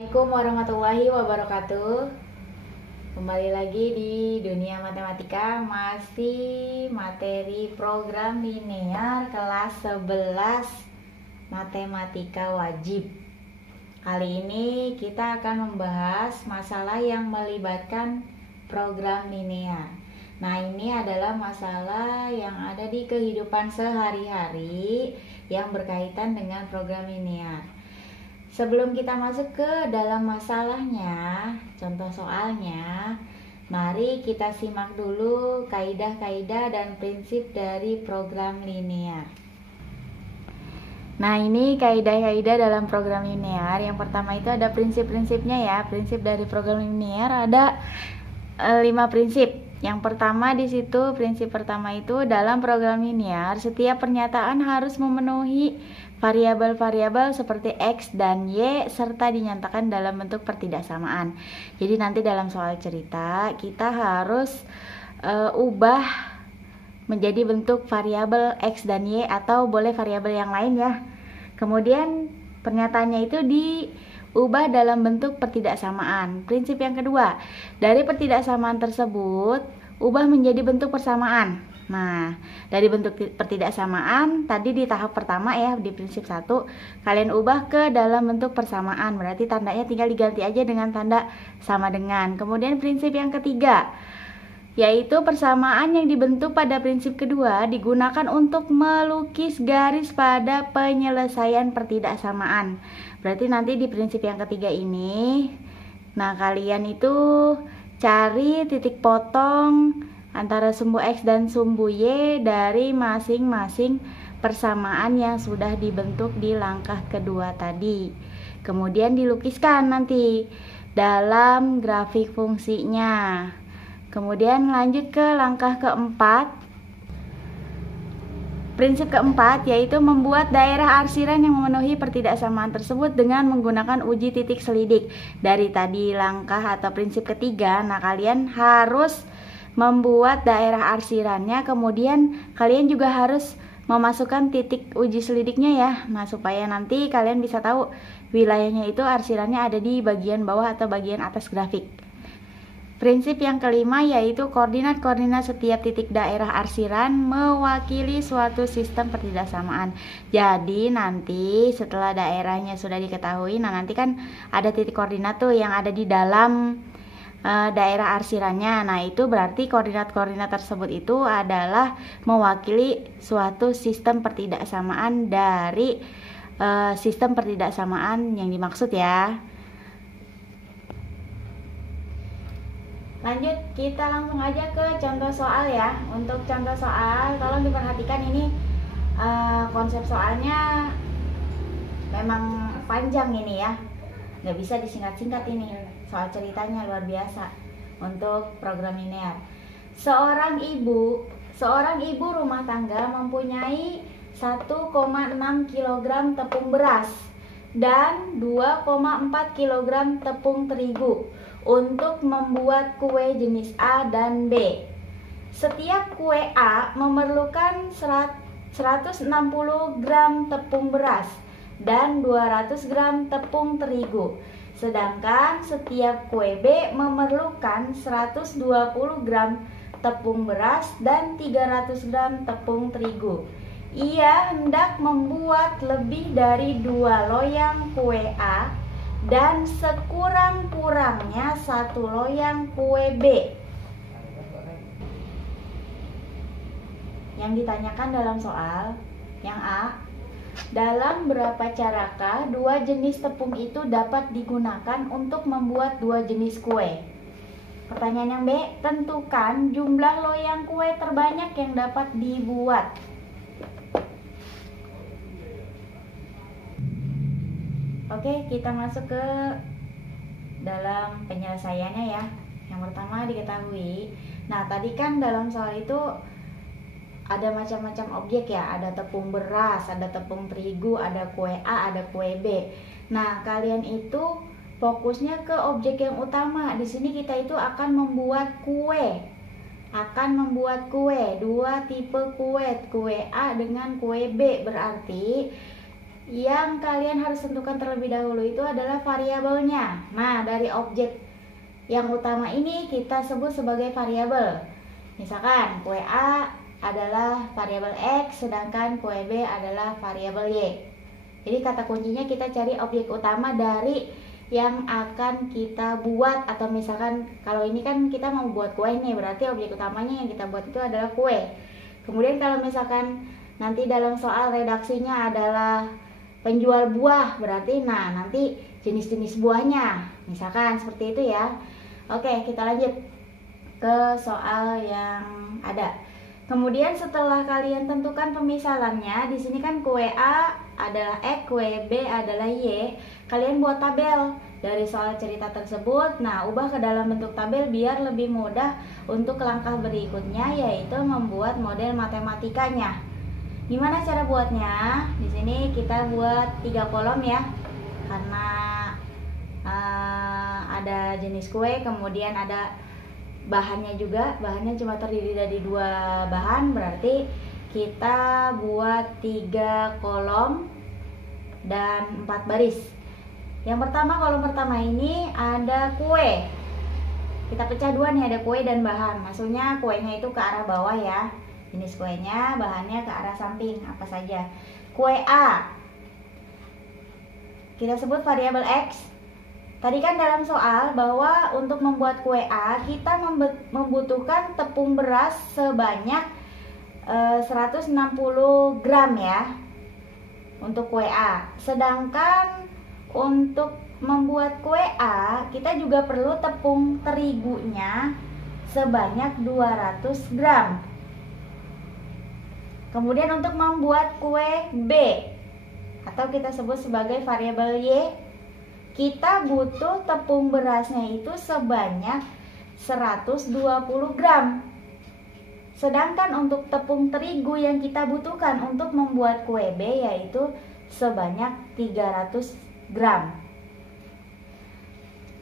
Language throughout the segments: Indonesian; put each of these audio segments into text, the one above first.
Assalamualaikum warahmatullahi wabarakatuh. Kembali lagi di dunia matematika, masih materi program linear kelas 11 matematika wajib. Kali ini kita akan membahas masalah yang melibatkan program linear. Nah, ini adalah masalah yang ada di kehidupan sehari-hari yang berkaitan dengan program linear. Sebelum kita masuk ke dalam masalahnya, contoh soalnya, mari kita simak dulu kaidah-kaidah dan prinsip dari program linear. Nah, ini kaidah-kaidah dalam program linear. Yang pertama itu ada prinsip-prinsipnya ya. Prinsip dari program linear ada 5 prinsip. Yang pertama di situ, prinsip pertama itu dalam program linear setiap pernyataan harus memenuhi variabel-variabel seperti X dan Y serta dinyatakan dalam bentuk pertidaksamaan. Jadi nanti dalam soal cerita kita harus ubah menjadi bentuk variabel X dan Y atau boleh variabel yang lain ya. Kemudian pernyataannya itu diubah dalam bentuk pertidaksamaan. Prinsip yang kedua, dari pertidaksamaan tersebut ubah menjadi bentuk persamaan. Nah, dari bentuk pertidaksamaan tadi di tahap pertama ya, di prinsip 1 kalian ubah ke dalam bentuk persamaan. Berarti tandanya tinggal diganti aja dengan tanda sama dengan. Kemudian prinsip yang ketiga, yaitu persamaan yang dibentuk pada prinsip kedua digunakan untuk melukis garis pada penyelesaian pertidaksamaan. Berarti nanti di prinsip yang ketiga ini, nah kalian itu cari titik potong antara sumbu X dan sumbu Y dari masing-masing persamaan yang sudah dibentuk di langkah kedua tadi. Kemudian dilukiskan nanti dalam grafik fungsinya. Kemudian lanjut ke langkah keempat. Prinsip keempat yaitu membuat daerah arsiran yang memenuhi pertidaksamaan tersebut dengan menggunakan uji titik selidik. Dari tadi langkah atau prinsip ketiga, nah kalian harus membuat daerah arsirannya, kemudian kalian juga harus memasukkan titik uji selidiknya ya. Nah, supaya nanti kalian bisa tahu wilayahnya itu arsirannya ada di bagian bawah atau bagian atas grafik. Prinsip yang kelima yaitu koordinat-koordinat setiap titik daerah arsiran mewakili suatu sistem pertidaksamaan. Jadi nanti setelah daerahnya sudah diketahui, nah nanti kan ada titik koordinat tuh yang ada di dalam daerah arsirannya. Nah, itu berarti koordinat-koordinat tersebut itu adalah mewakili suatu sistem pertidaksamaan dari sistem pertidaksamaan yang dimaksud ya. Lanjut, kita langsung aja ke contoh soal ya. Untuk contoh soal, tolong diperhatikan ini konsep soalnya memang panjang ini ya, nggak bisa disingkat-singkat ini. Soal ceritanya luar biasa untuk program linear. Seorang ibu rumah tangga mempunyai 1,6 kg tepung beras dan 2,4 kg tepung terigu untuk membuat kue jenis A dan B. Setiap kue A memerlukan 160 gram tepung beras dan 200 gram tepung terigu. Sedangkan setiap kue B memerlukan 120 gram tepung beras dan 300 gram tepung terigu. Ia hendak membuat lebih dari 2 loyang kue A dan sekurang-kurangnya 1 loyang kue B. Yang ditanyakan dalam soal yang A, dalam berapa carakah 2 jenis tepung itu dapat digunakan untuk membuat 2 jenis kue? Pertanyaan yang B, tentukan jumlah loyang kue terbanyak yang dapat dibuat. Oke, kita masuk ke dalam penyelesaiannya ya. Yang pertama diketahui, nah tadi kan dalam soal itu ada macam-macam objek ya, ada tepung beras, ada tepung terigu, ada kue A, ada kue B. Nah, kalian itu fokusnya ke objek yang utama. Di sini kita itu akan membuat kue. Dua tipe kue A dengan kue B. Berarti yang kalian harus tentukan terlebih dahulu itu adalah variabelnya. Nah, dari objek yang utama ini kita sebut sebagai variabel. Misalkan kue A adalah variabel X, sedangkan kue B adalah variabel Y. Jadi kata kuncinya kita cari objek utama dari yang akan kita buat, atau misalkan kalau ini kan kita mau buat kue nih, berarti objek utamanya yang kita buat itu adalah kue. Kemudian kalau misalkan nanti dalam soal redaksinya adalah penjual buah, berarti nanti jenis-jenis buahnya, misalkan seperti itu ya. Oke, kita lanjut ke soal yang ada. Kemudian setelah kalian tentukan pemisalannya, di sini kan kue A adalah X, kue B adalah Y. Kalian buat tabel dari soal cerita tersebut. Nah, ubah ke dalam bentuk tabel biar lebih mudah untuk langkah berikutnya, yaitu membuat model matematikanya. Gimana cara buatnya? Di sini kita buat 3 kolom ya, karena ada jenis kue, kemudian ada bahannya juga. Bahannya cuma terdiri dari 2 bahan, berarti kita buat 3 kolom dan 4 baris. Yang pertama, kolom pertama ini ada kue. Kita pecah 2 nih, ada kue dan bahan. Maksudnya kuenya itu ke arah bawah ya. Jenis kuenya, bahannya ke arah samping, apa saja. Kue A kita sebut variabel X. Tadi kan dalam soal bahwa untuk membuat kue A kita membutuhkan tepung beras sebanyak 160 gram ya untuk kue A. Sedangkan untuk membuat kue A kita juga perlu tepung terigunya sebanyak 200 gram. Kemudian untuk membuat kue B atau kita sebut sebagai variabel Y, kita butuh tepung berasnya itu sebanyak 120 gram. Sedangkan untuk tepung terigu yang kita butuhkan untuk membuat kue B yaitu sebanyak 300 gram.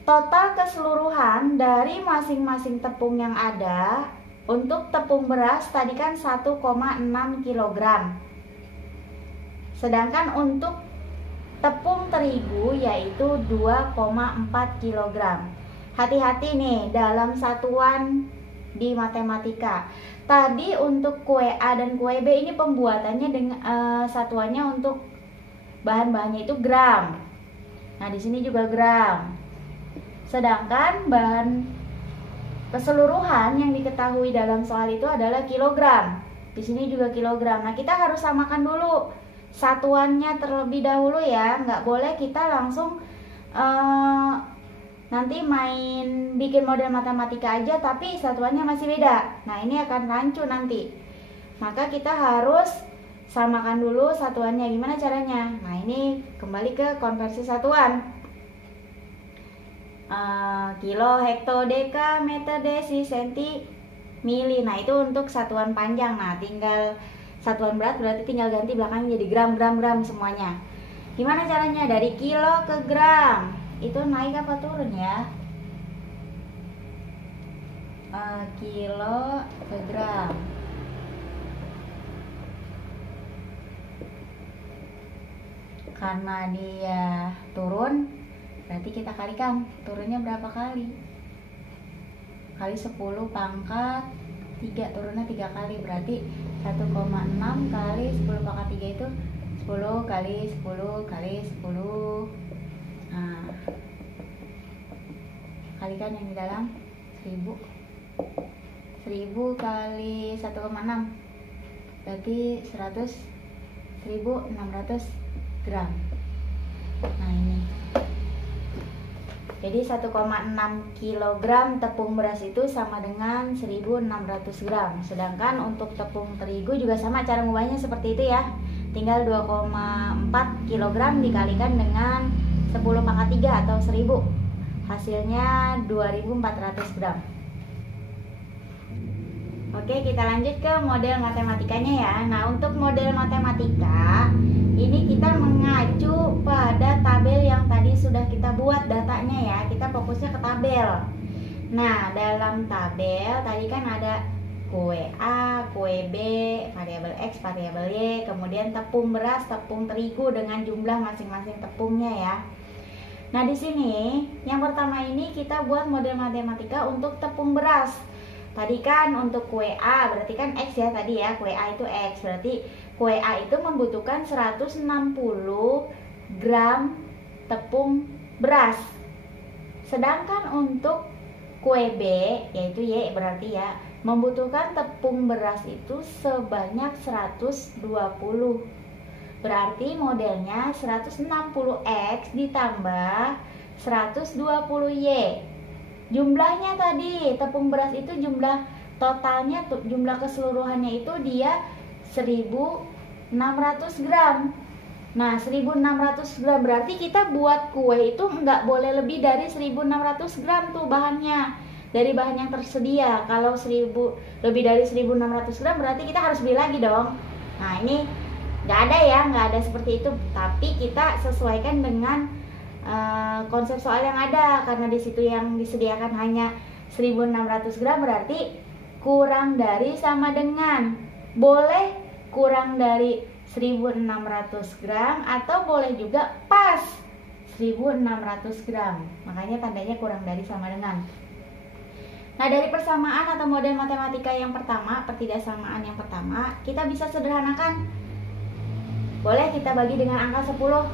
Total keseluruhan dari masing-masing tepung yang ada untuk tepung beras tadi kan 1,6 kg. Sedangkan untuk tepung terigu yaitu 2,4 kg. Hati-hati nih dalam satuan di matematika. Tadi untuk kue A dan kue B ini pembuatannya dengan satuannya untuk bahan-bahannya itu gram. Nah, di sini juga gram. Sedangkan bahan keseluruhan yang diketahui dalam soal itu adalah kilogram. Di sini juga kilogram. Nah, kita harus samakan dulu satuannya terlebih dahulu ya. Nggak boleh kita langsung nanti main bikin model matematika aja tapi satuannya masih beda. Nah, ini akan rancu nanti. Maka kita harus samakan dulu satuannya. Gimana caranya? Nah, ini kembali ke konversi satuan. Kilo, hekto, deka, meter, desi, senti, mili. Nah, itu untuk satuan panjang. Nah, tinggal satuan berat berarti tinggal ganti belakangnya jadi gram, gram, gram semuanya. Gimana caranya? Dari kilo ke gram. Itu naik apa turun ya? Kilo ke gram. Karena dia turun, berarti kita kalikan turunnya berapa kali? Kali 10 pangkat 3, turunnya 3 kali, berarti 1,6 kali 10 pangkat 3 itu 10 kali 10 kali 10. Nah, kalikan yang di dalam 1000 kali 1,6 berarti 100.600 gram. Nah, ini jadi 1,6 kg tepung beras itu sama dengan 1.600 gram. Sedangkan untuk tepung terigu juga sama, cara mengubahnya seperti itu ya. Tinggal 2,4 kg dikalikan dengan 10 pangkat 3 atau 1000. Hasilnya 2.400 gram. Oke, kita lanjut ke model matematikanya ya. Nah, untuk model matematika ini kita mengacu pada tabel yang tadi sudah kita buat datanya ya. Kita fokusnya ke tabel. Nah, dalam tabel tadi kan ada kue A, kue B, variabel X, variabel Y, kemudian tepung beras, tepung terigu dengan jumlah masing-masing tepungnya ya. Nah, di sini yang pertama ini kita buat model matematika untuk tepung beras. Tadi kan untuk kue A berarti kan X ya tadi ya, kue A itu X, berarti kue A itu membutuhkan 160 gram tepung beras. Sedangkan untuk kue B yaitu Y berarti ya membutuhkan tepung beras itu sebanyak 120. Berarti modelnya 160X ditambah 120Y. Jumlahnya tadi tepung beras itu jumlah totalnya, jumlah keseluruhannya itu dia 1600 gram. Nah, 1600 gram berarti kita buat kue itu nggak boleh lebih dari 1600 gram tuh bahannya, dari bahan yang tersedia. Kalau lebih dari 1600 gram berarti kita harus beli lagi dong. Nah, ini nggak ada ya, nggak ada seperti itu, tapi kita sesuaikan dengan konsep soal yang ada, karena di situ yang disediakan hanya 1600 gram berarti kurang dari sama dengan, boleh kurang dari 1600 gram atau boleh juga pas 1600 gram, makanya tandanya kurang dari sama dengan. Nah, dari persamaan atau model matematika yang pertama, pertidaksamaan yang pertama, kita bisa sederhanakan. Boleh kita bagi dengan angka 10.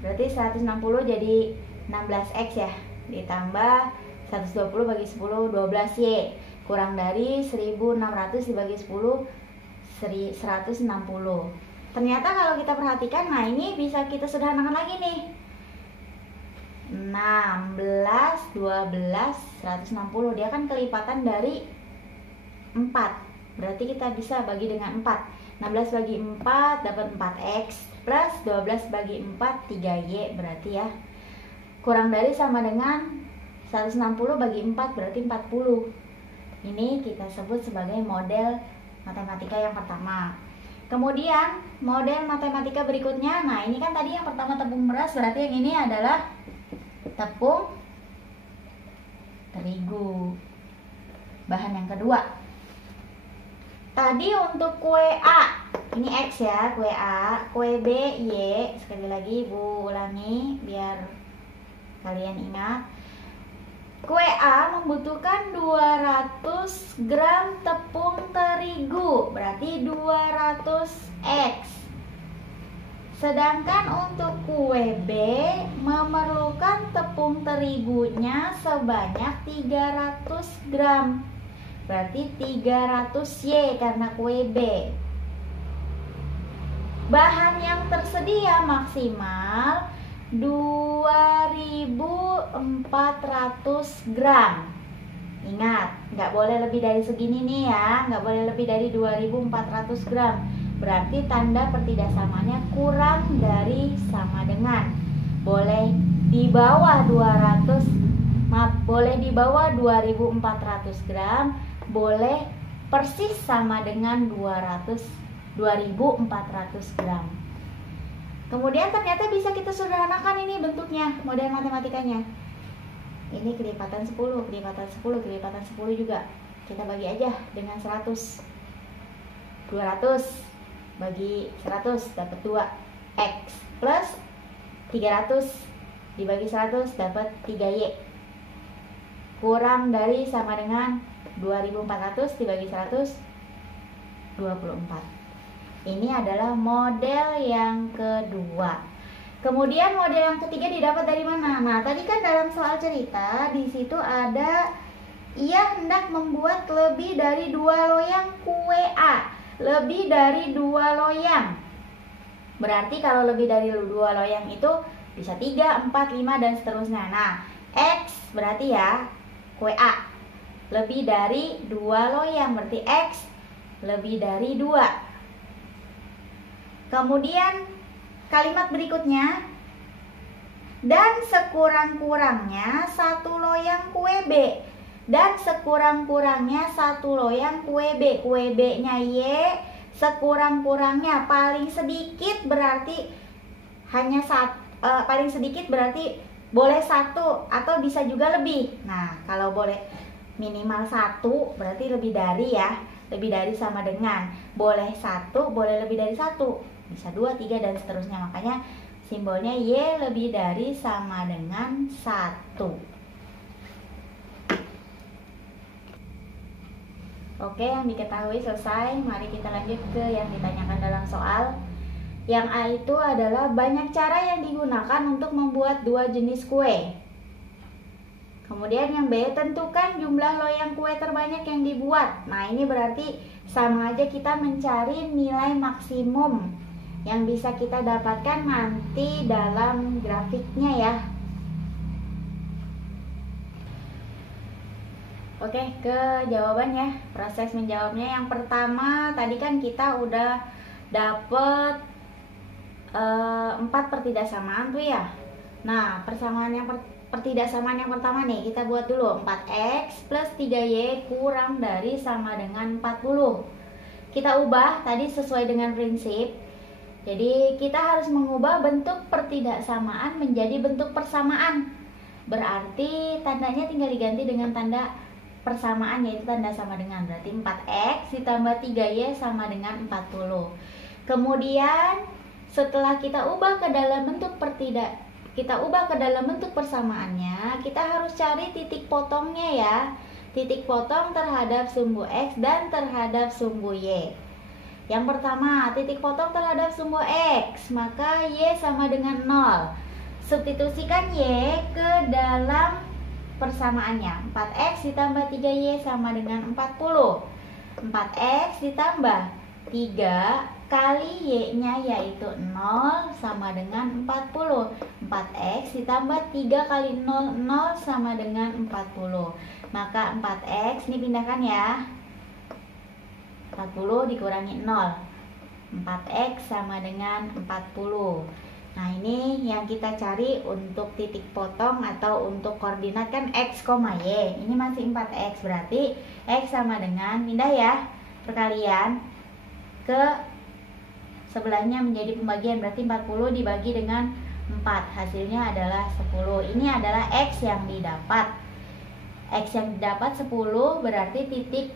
Berarti 160 jadi 16X ya, ditambah 120 bagi 10 12Y, kurang dari 1600 dibagi 10 160. Ternyata kalau kita perhatikan, nah ini bisa kita sederhanakan lagi nih. 16 12 160, dia kan kelipatan dari 4. Berarti kita bisa bagi dengan 4. 16 bagi 4 dapat 4X plus 12 bagi 4 3Y berarti ya. Kurang dari sama dengan 160 bagi 4 berarti 40. Ini kita sebut sebagai model matematika yang pertama. Kemudian model matematika berikutnya, nah ini kan tadi yang pertama tepung beras, berarti yang ini adalah tepung terigu. Bahan yang kedua. Tadi untuk kue A, ini X ya, kue A, kue B, Y. Sekali lagi Ibu ulangi biar kalian ingat. Kue A membutuhkan 200 gram tepung terigu, berarti 200X. Sedangkan untuk kue B memerlukan tepung terigunya sebanyak 300 gram. Berarti 300Y karena kue B. Bahan yang tersedia maksimal 2400 gram. Ingat, nggak boleh lebih dari segini nih ya, nggak boleh lebih dari 2400 gram. Berarti tanda pertidaksamaannya kurang dari sama dengan. Boleh di bawah 2400 gram, boleh persis sama dengan 2400 gram. Kemudian ternyata bisa kita sederhanakan ini bentuknya, model matematikanya. Ini kelipatan 10, kelipatan 10, kelipatan 10 juga. Kita bagi aja dengan 100. 200 bagi 100 dapat 2X plus 300 dibagi 100 dapat 3Y. Kurang dari sama dengan 2400 dibagi 100 24. Ini adalah model yang kedua. Kemudian model yang ketiga didapat dari mana? Nah, tadi kan dalam soal cerita di situ ada ia hendak membuat lebih dari 2 loyang kue A. Lebih dari 2 loyang. Berarti kalau lebih dari 2 loyang itu bisa 3, 4, 5 dan seterusnya. Nah, X berarti ya kue A lebih dari 2 loyang, berarti X lebih dari 2. Kemudian kalimat berikutnya, dan sekurang-kurangnya 1 loyang kue B. Dan sekurang-kurangnya 1 loyang kue B. Kue B-nya Y, sekurang-kurangnya paling sedikit berarti hanya paling sedikit berarti boleh 1 atau bisa juga lebih. Nah, kalau boleh minimal 1 berarti lebih dari ya, lebih dari sama dengan, boleh 1, boleh lebih dari 1, bisa 2, 3 dan seterusnya. Makanya simbolnya Y lebih dari sama dengan 1. Oke, yang diketahui selesai. Mari kita lanjut ke yang ditanyakan dalam soal. Yang A itu adalah banyak cara yang digunakan untuk membuat 2 jenis kue. Kemudian yang B, tentukan jumlah loyang kue terbanyak yang dibuat. Nah, ini berarti sama aja kita mencari nilai maksimum yang bisa kita dapatkan nanti dalam grafiknya ya. Oke, ke jawabannya. Proses menjawabnya yang pertama tadi kan kita udah dapet 4 pertidaksamaan tuh ya. Nah, persamaan yang pertidaksamaan yang pertama nih kita buat dulu. 4x plus 3y kurang dari sama dengan 40. Kita ubah tadi sesuai dengan prinsip. Jadi kita harus mengubah bentuk pertidaksamaan menjadi bentuk persamaan. Berarti tandanya tinggal diganti dengan tanda persamaan, yaitu tanda sama dengan. Berarti 4x ditambah 3y sama dengan 40. Kemudian setelah kita ubah ke dalam bentuk persamaannya, kita harus cari titik potongnya ya. Titik potong terhadap sumbu x dan terhadap sumbu y. Yang pertama, titik potong terhadap sumbu x, maka y sama dengan 0. Substitusikan y ke dalam persamaannya. 4x ditambah 3y sama dengan 40. 4x ditambah 3 kali y-nya yaitu 0 sama dengan 40. 4x ditambah 3 kali 0, 0 sama dengan 40. Maka 4x ini pindahkan ya. 40 dikurangi 0. 4x sama dengan 40. Nah, ini yang kita cari untuk titik potong atau untuk koordinat kan x, y. Ini masih 4x, berarti x sama dengan, pindah ya, perkalian ke sebelahnya menjadi pembagian. Berarti 40 dibagi dengan 4, hasilnya adalah 10. Ini adalah x yang didapat. X yang didapat 10, berarti titik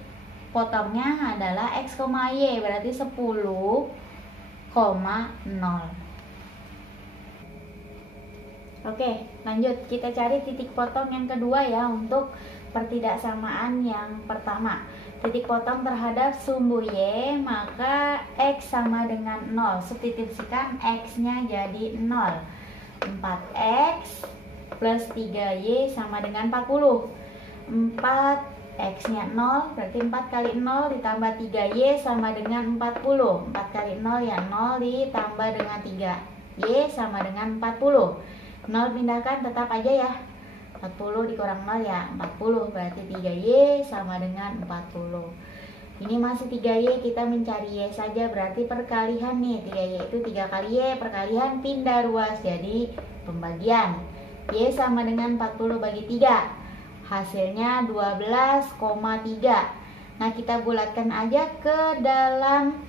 potongnya adalah x, y, berarti 10,0. Oke, lanjut. Kita cari titik potong yang kedua ya untuk pertidaksamaan yang pertama. Titik potong terhadap sumbu y, maka x sama dengan 0. Substitusikan x-nya jadi 0. 4x plus 3y sama dengan 40. 4x-nya 0, berarti 4 kali 0 ditambah 3y sama dengan 40. 4 kali 0 ya 0 ditambah dengan 3y sama dengan 40. 0 pindahkan tetap aja ya, 40 dikurang 0 ya 40, berarti 3y sama dengan 40. Ini masih 3y, kita mencari y saja, berarti perkalian nih. 3y itu 3 kali y, perkalian pindah ruas jadi pembagian. Y sama dengan 40 bagi 3, hasilnya 12,3. Nah, kita bulatkan aja ke dalam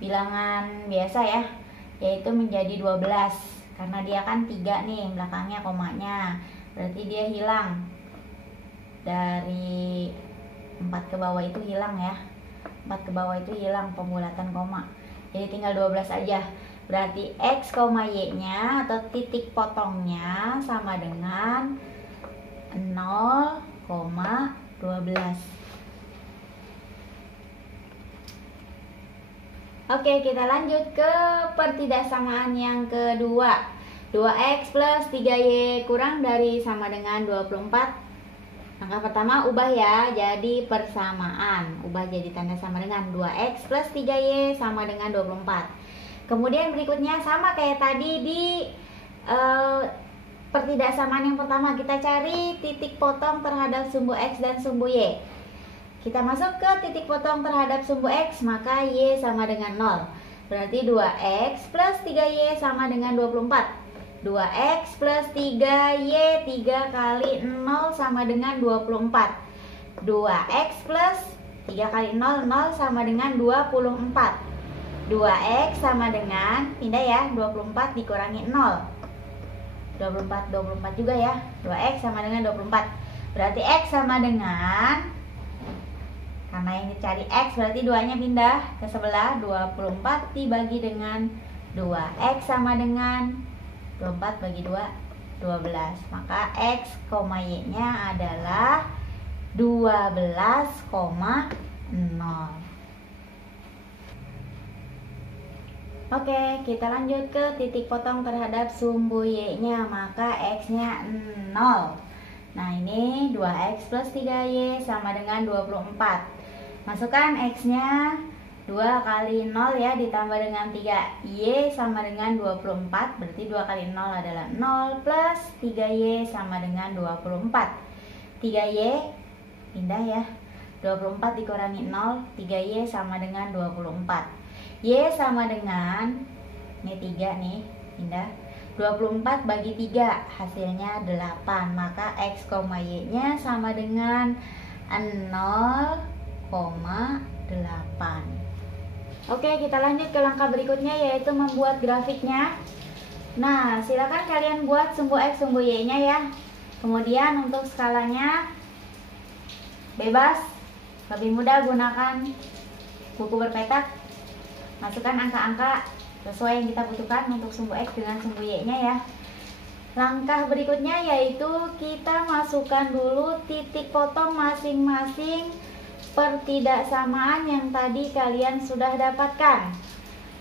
bilangan biasa ya, yaitu menjadi 12. Karena dia kan 3 nih belakangnya komanya, berarti dia hilang. Dari 4 ke bawah itu hilang ya, 4 ke bawah itu hilang pembulatan koma, jadi tinggal 12 aja. Berarti x, y nya atau titik potongnya sama dengan 0,12. Oke, kita lanjut ke pertidaksamaan yang kedua. 2x plus 3y kurang dari sama dengan 24. Langkah pertama ubah ya, jadi persamaan. Ubah jadi tanda sama dengan 2x plus 3y sama dengan 24. Kemudian berikutnya sama kayak tadi di pertidaksamaan yang pertama. Kita cari titik potong terhadap sumbu x dan sumbu y. Kita masuk ke titik potong terhadap sumbu x, maka y sama dengan 0. Berarti 2x plus 3y sama dengan 24. 2x plus 3y, 3 kali 0 sama dengan 24. 2x plus 3 kali 0, 0 sama dengan 24. 2x sama dengan, pindah ya, 24 dikurangi 0. 24 juga ya. 2x sama dengan 24. Berarti X sama dengan, karena yang dicari X berarti 2-nya pindah ke sebelah, 24 dibagi dengan 2. X sama dengan 24 bagi 2, 12. Maka X, Y-nya adalah 12,0. Oke, kita lanjut ke titik potong terhadap sumbu Y-nya. Maka X-nya 0. Nah, ini 2X plus 3Y sama dengan 24. Masukkan X-nya 2 kali 0 ya, ditambah dengan 3Y sama dengan 24. Berarti 2 kali 0 adalah 0 plus 3Y sama dengan 24. 3Y pindah ya, 24 dikurangi 0, 3Y sama dengan 24. Y sama dengan, ini 3 nih, pindah, 24 bagi 3, hasilnya 8. Maka X, Y-nya sama dengan 0,8. Oke, kita lanjut ke langkah berikutnya, yaitu membuat grafiknya. Nah, silakan kalian buat sumbu X, sumbu Y-nya ya. Kemudian untuk skalanya bebas, lebih mudah gunakan buku berpetak. Masukkan angka-angka sesuai yang kita butuhkan untuk sumbu X dengan sumbu Y-nya ya. Langkah berikutnya yaitu kita masukkan dulu titik potong masing-masing pertidaksamaan yang tadi kalian sudah dapatkan.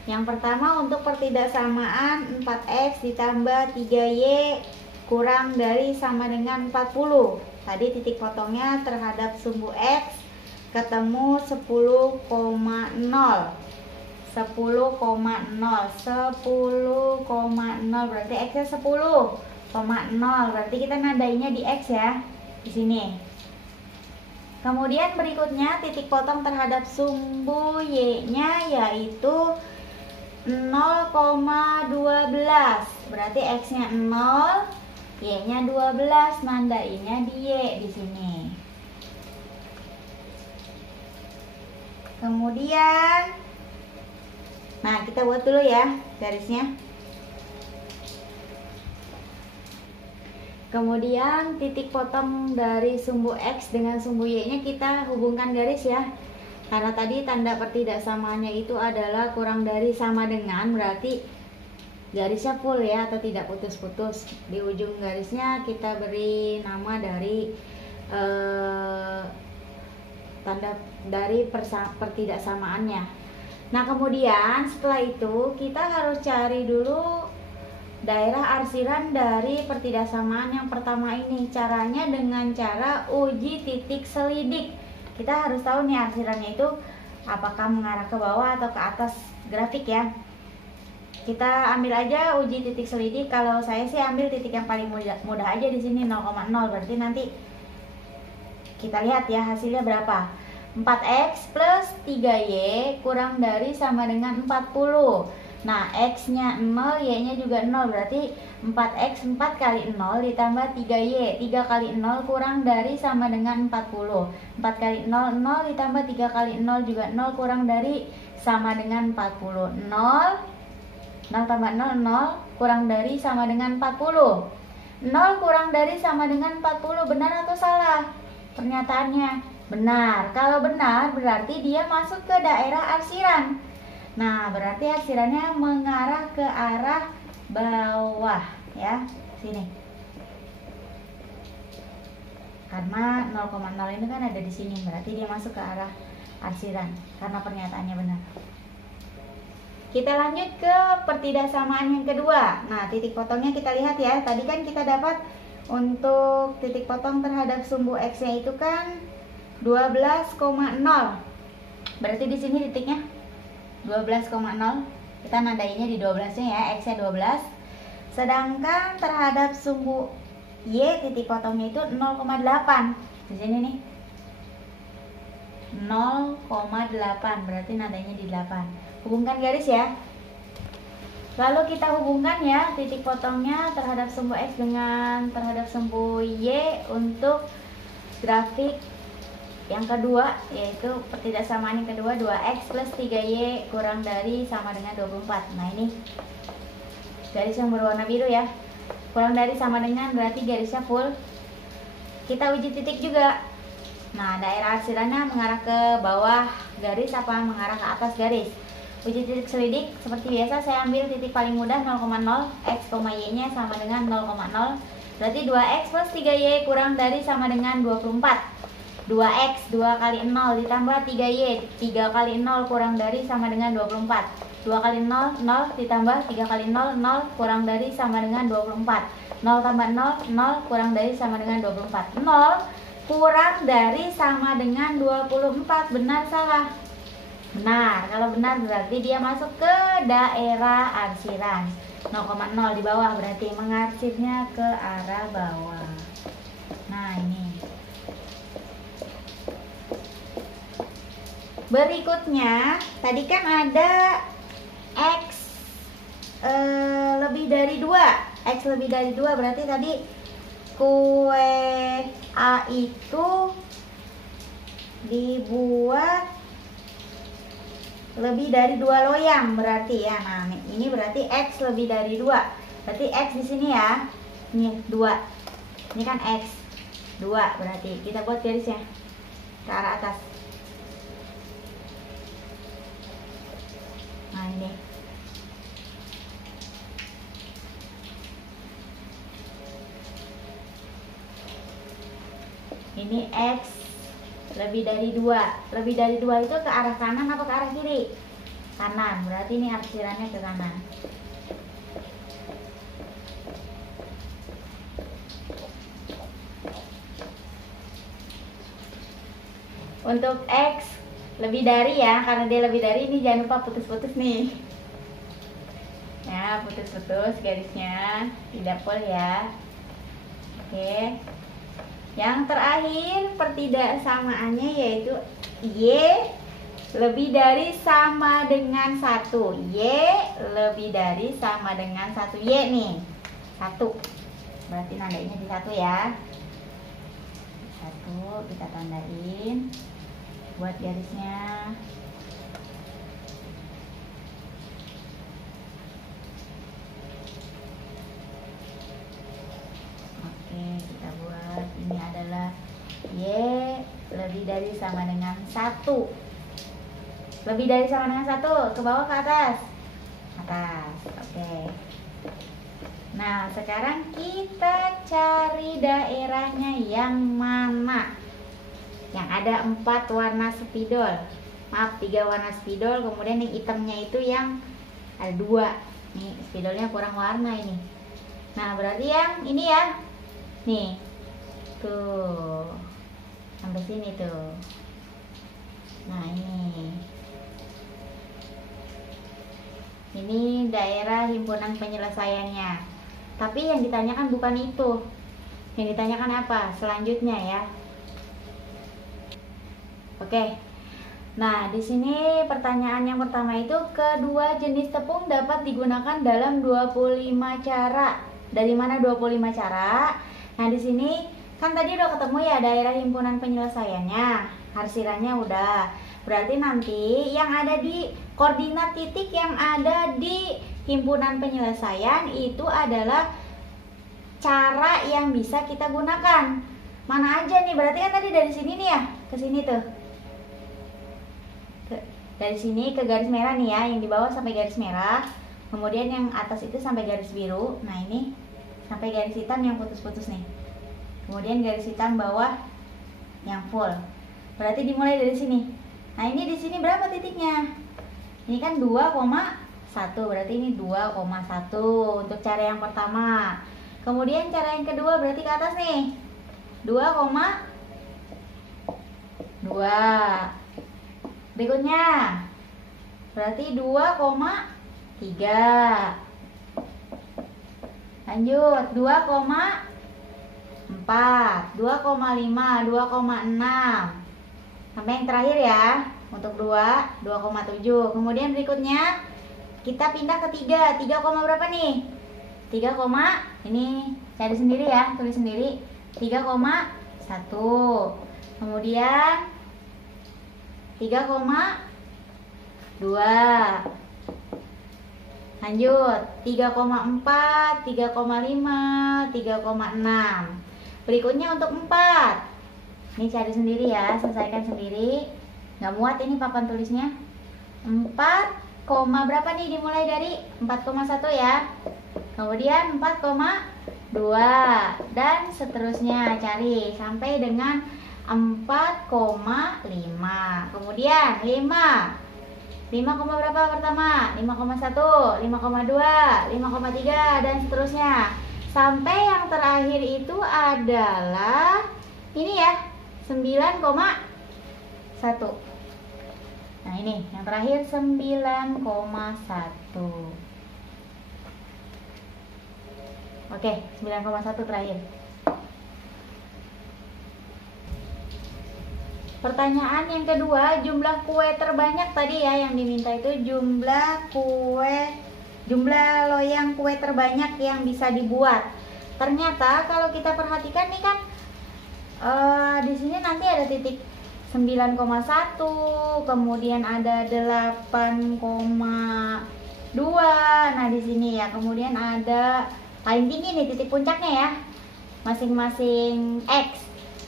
Yang pertama untuk pertidaksamaan 4X ditambah 3Y kurang dari sama dengan 40. Tadi titik potongnya terhadap sumbu X ketemu 10,0. 10,0 berarti X-nya 10,0. Berarti kita nadainya di X ya, di sini. Kemudian berikutnya titik potong terhadap sumbu Y-nya yaitu 0,12. Berarti X-nya 0, Y-nya 12, nandainya di Y di sini. Kemudian nah, kita buat dulu ya garisnya. Kemudian titik potong dari sumbu X dengan sumbu Y-nya kita hubungkan garis ya. Karena tadi tanda pertidaksamaannya itu adalah kurang dari sama dengan, berarti garisnya full ya atau tidak putus-putus. Di ujung garisnya kita beri nama dari tanda dari pertidaksamaannya. Nah, kemudian setelah itu kita harus cari dulu daerah arsiran dari pertidaksamaan yang pertama ini. Caranya dengan cara uji titik selidik. Kita harus tahu nih arsirannya itu apakah mengarah ke bawah atau ke atas grafik ya. Kita ambil aja uji titik selidik. Kalau saya sih ambil titik yang paling mudah aja di sini 0,0. Berarti nanti kita lihat ya hasilnya berapa. 4X plus 3Y kurang dari sama dengan 40. Nah, X-nya 0, Y-nya juga 0. Berarti 4X 4 kali 0 ditambah 3Y. 3 kali 0 kurang dari sama dengan 40. 4 kali 0, 0 ditambah 3 kali 0 juga 0 kurang dari sama dengan 40. 0 tambah 0, 0 kurang dari sama dengan 40. 0 kurang dari sama dengan 40, benar atau salah pernyataannya? Benar. Kalau benar berarti dia masuk ke daerah arsiran. Nah, berarti arsirannya mengarah ke arah bawah ya, sini. Karena 0,0 ini kan ada di sini, berarti dia masuk ke arah arsiran karena pernyataannya benar. Kita lanjut ke pertidaksamaan yang kedua. Nah, titik potongnya kita lihat ya. Tadi kan kita dapat untuk titik potong terhadap sumbu X-nya itu kan 12,0. Berarti di sini titiknya 12,0. Kita nadainya di 12-nya ya, X-nya 12. Sedangkan terhadap sumbu Y titik potongnya itu 0,8. Di sini nih. 0,8, berarti nadainya di 8. Hubungkan garis ya. Lalu kita hubungkan ya titik potongnya terhadap sumbu X dengan terhadap sumbu Y untuk grafik yang kedua, yaitu pertidaksamaan yang kedua 2X plus 3Y kurang dari sama dengan 24. Nah, ini garis yang berwarna biru ya. Kurang dari sama dengan berarti garisnya full. kita uji titik juga. Nah, daerah arsirannya mengarah ke bawah garis apa mengarah ke atas garis. Uji titik selidik seperti biasa, saya ambil titik paling mudah 0,0, x, y nya sama dengan 0,0. Berarti 2x plus 3y kurang dari sama dengan 24. 2x 2 kali 0 ditambah 3y, 3 kali 0 kurang dari sama dengan 24. 2 kali 0, 0 ditambah 3 kali 0, 0 kurang dari sama dengan 24. 0 tambah 0, 0 kurang dari sama dengan 24. 0 kurang dari sama dengan 24. Benar salah? Benar. Kalau benar berarti dia masuk ke daerah arsiran. 0,0 di bawah berarti mengarsirnya ke arah bawah. Nah, ini. Berikutnya, tadi kan ada X lebih dari 2. X lebih dari 2 berarti tadi kue A itu dibuat lebih dari 2 loyang berarti ya. Nah, ini berarti X lebih dari 2. Berarti X di sini ya. Ini 2. Ini kan X 2 berarti kita buat garisnya ke arah atas. Nah, ini X lebih dari 2. Lebih dari 2 itu ke arah kanan apa ke arah kiri? Kanan. Berarti ini arsirannya ke kanan. Untuk X lebih dari ya, karena dia lebih dari, ini jangan lupa putus-putus nih. Ya, putus-putus garisnya, tidak full ya. Oke. Yang terakhir pertidaksamaannya yaitu Y lebih dari sama dengan 1. Y lebih dari sama dengan 1. Y nih 1. Berarti nandainya di 1 ya. 1 kita tandain. Buat garisnya. Oke, kita buat. Ini adalah Y lebih dari sama dengan 1. Lebih dari sama dengan 1. Ke bawah ke atas? Atas. Oke. Nah, sekarang kita cari daerahnya yang mana? Yang ada 4 warna spidol. Maaf, 3 warna spidol. Kemudian yang hitamnya itu yang ada 2. Nih, spidolnya kurang warna ini. Nah, berarti yang ini ya. Nih. Tuh. Sampai sini tuh. Nah, ini. Ini daerah himpunan penyelesaiannya. Tapi yang ditanyakan bukan itu. Yang ditanyakan apa? Selanjutnya ya. Oke. Nah, di sini pertanyaan yang pertama itu, kedua jenis tepung dapat digunakan dalam 25 cara. Dari mana 25 cara? Nah, di sini kan tadi udah ketemu ya daerah himpunan penyelesaiannya. Arsirannya udah. Berarti nanti yang ada di koordinat titik yang ada di himpunan penyelesaian itu adalah cara yang bisa kita gunakan. Mana aja nih? Berarti kan tadi dari sini nih ya, ke sini tuh. Dari sini ke garis merah nih ya, yang di bawah sampai garis merah. Kemudian yang atas itu sampai garis biru. Nah, ini sampai garis hitam yang putus-putus nih. Kemudian garis hitam bawah yang full. Berarti dimulai dari sini. Nah, ini di sini berapa titiknya? Ini kan 2,1. Berarti ini 2,1 untuk cara yang pertama. Kemudian cara yang kedua berarti ke atas nih. 2,2. Berikutnya berarti 2,3. Lanjut 2,4, 2,5, 2,6. Sampai yang terakhir ya. Untuk 2,7. Kemudian berikutnya kita pindah ke 3. 3, berapa nih? 3, ini cari sendiri ya, tulis sendiri. 3,1. Kemudian 3,2. Lanjut 3,4, 3,5, 3,6. Berikutnya untuk 4. Ini cari sendiri ya, selesaikan sendiri. Nggak muat ini papan tulisnya. 4, berapa nih, dimulai dari 4,1 ya. Kemudian 4,2 dan seterusnya, cari sampai dengan 4,5. Kemudian 5 berapa pertama? 5,1, 5,2, 5,3 dan seterusnya. Sampai yang terakhir itu adalah ini ya, 9,1. Nah ini yang terakhir 9,1. Oke, 9,1 terakhir. Pertanyaan yang kedua, jumlah kue terbanyak tadi ya yang diminta itu jumlah loyang kue terbanyak yang bisa dibuat. Ternyata kalau kita perhatikan nih kan di sini nanti ada titik 9,1, kemudian ada 8,2. Nah, di sini ya, kemudian ada paling tinggi nih titik puncaknya ya. Masing-masing X.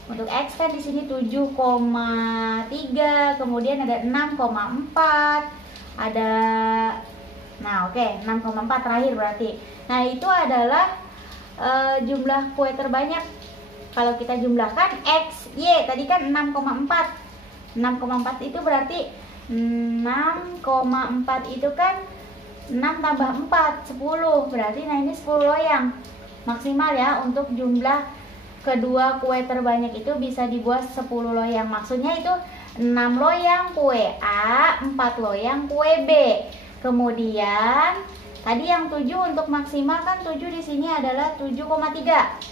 Untuk X kan di sini 7,3, kemudian ada 6,4, ada, nah oke, 6,4 terakhir berarti. Nah itu adalah jumlah kue terbanyak. Kalau kita jumlahkan X, Y tadi kan 6,4. 6,4 itu berarti 6,4 itu kan 6 tambah 4, 10. Berarti nah ini 10 loyang maksimal ya untuk jumlah kedua kue terbanyak itu bisa dibuat 10 loyang. Maksudnya itu 6 loyang kue A, 4 loyang kue B. Kemudian tadi yang 7 untuk maksimal kan 7 di sini adalah 7,3.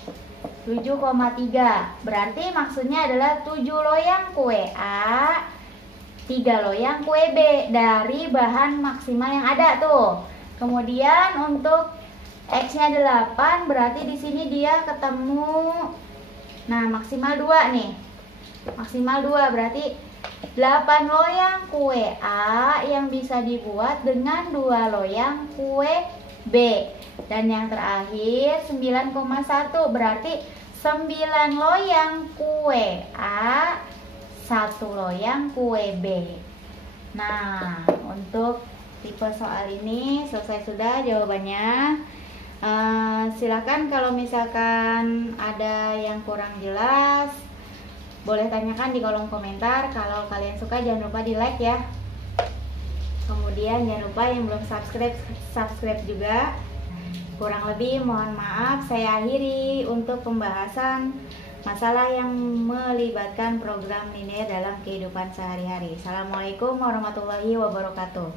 7,3. Berarti maksudnya adalah 7 loyang kue A, 3 loyang kue B dari bahan maksimal yang ada tuh. Kemudian untuk X-nya 8, berarti di sini dia ketemu, nah maksimal 2 nih. Maksimal 2 berarti 8 loyang kue A yang bisa dibuat dengan 2 loyang kue B. Dan yang terakhir 9,1 berarti 9 loyang kue A, 1 loyang kue B. Nah, untuk tipe soal ini selesai sudah jawabannya. Silakan kalau misalkan ada yang kurang jelas boleh tanyakan di kolom komentar. Kalau kalian suka jangan lupa di like ya. Kemudian jangan lupa yang belum subscribe juga. Kurang lebih mohon maaf, saya akhiri untuk pembahasan masalah yang melibatkan program linear dalam kehidupan sehari-hari. Assalamualaikum warahmatullahi wabarakatuh.